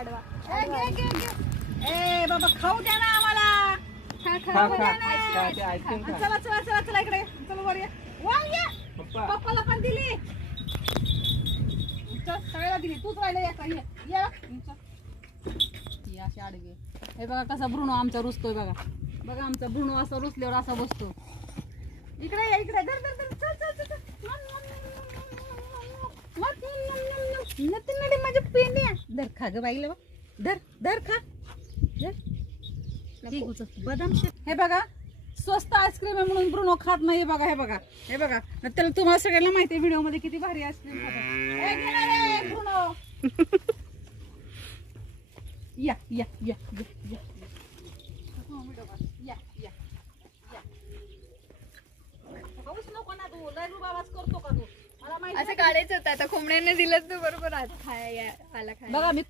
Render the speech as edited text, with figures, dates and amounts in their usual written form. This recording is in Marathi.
आडवा ए बाबा खाऊ द्या ना आम्हाला. खा खा खा खा खा ते आईस्क्रीम खा. चला चला चला चला इकडे चला वर या. वांग या. पप्पा पप्पाला पण दिली. चल सगळ्याला दिली. तूच राहिला या काही या. ही अशी आडवी. हे बघा कसा ब्रुनो आमचा रुसतोय बघा. बघा आमचा ब्रुनो असा रुसल्यावर असा बसतो. इकडे या इकडे. धर धर धर. चल चल चल. नतीन माझ्या पेन्या. धर खा ग बाईला. धर धर खा. बदाम शेक. हे बघा स्वस्त आईस्क्रीम आहे म्हणून ब्रुनो खात नाही. बघा हे बघा हे बघा. त्याला तुम्हाला सगळ्यांना माहिती आहे व्हिडिओ मध्ये किती भारी आईस्क्रीम खातात. ब्रुनो या या या या या या या या. बघूच नको ना तू. लय रुबाबाच करतो का तू. मला माहिती असं काढायचं होतं आता. कोंबड्याने दिलं तर बरोबर आला खायला. बघा मी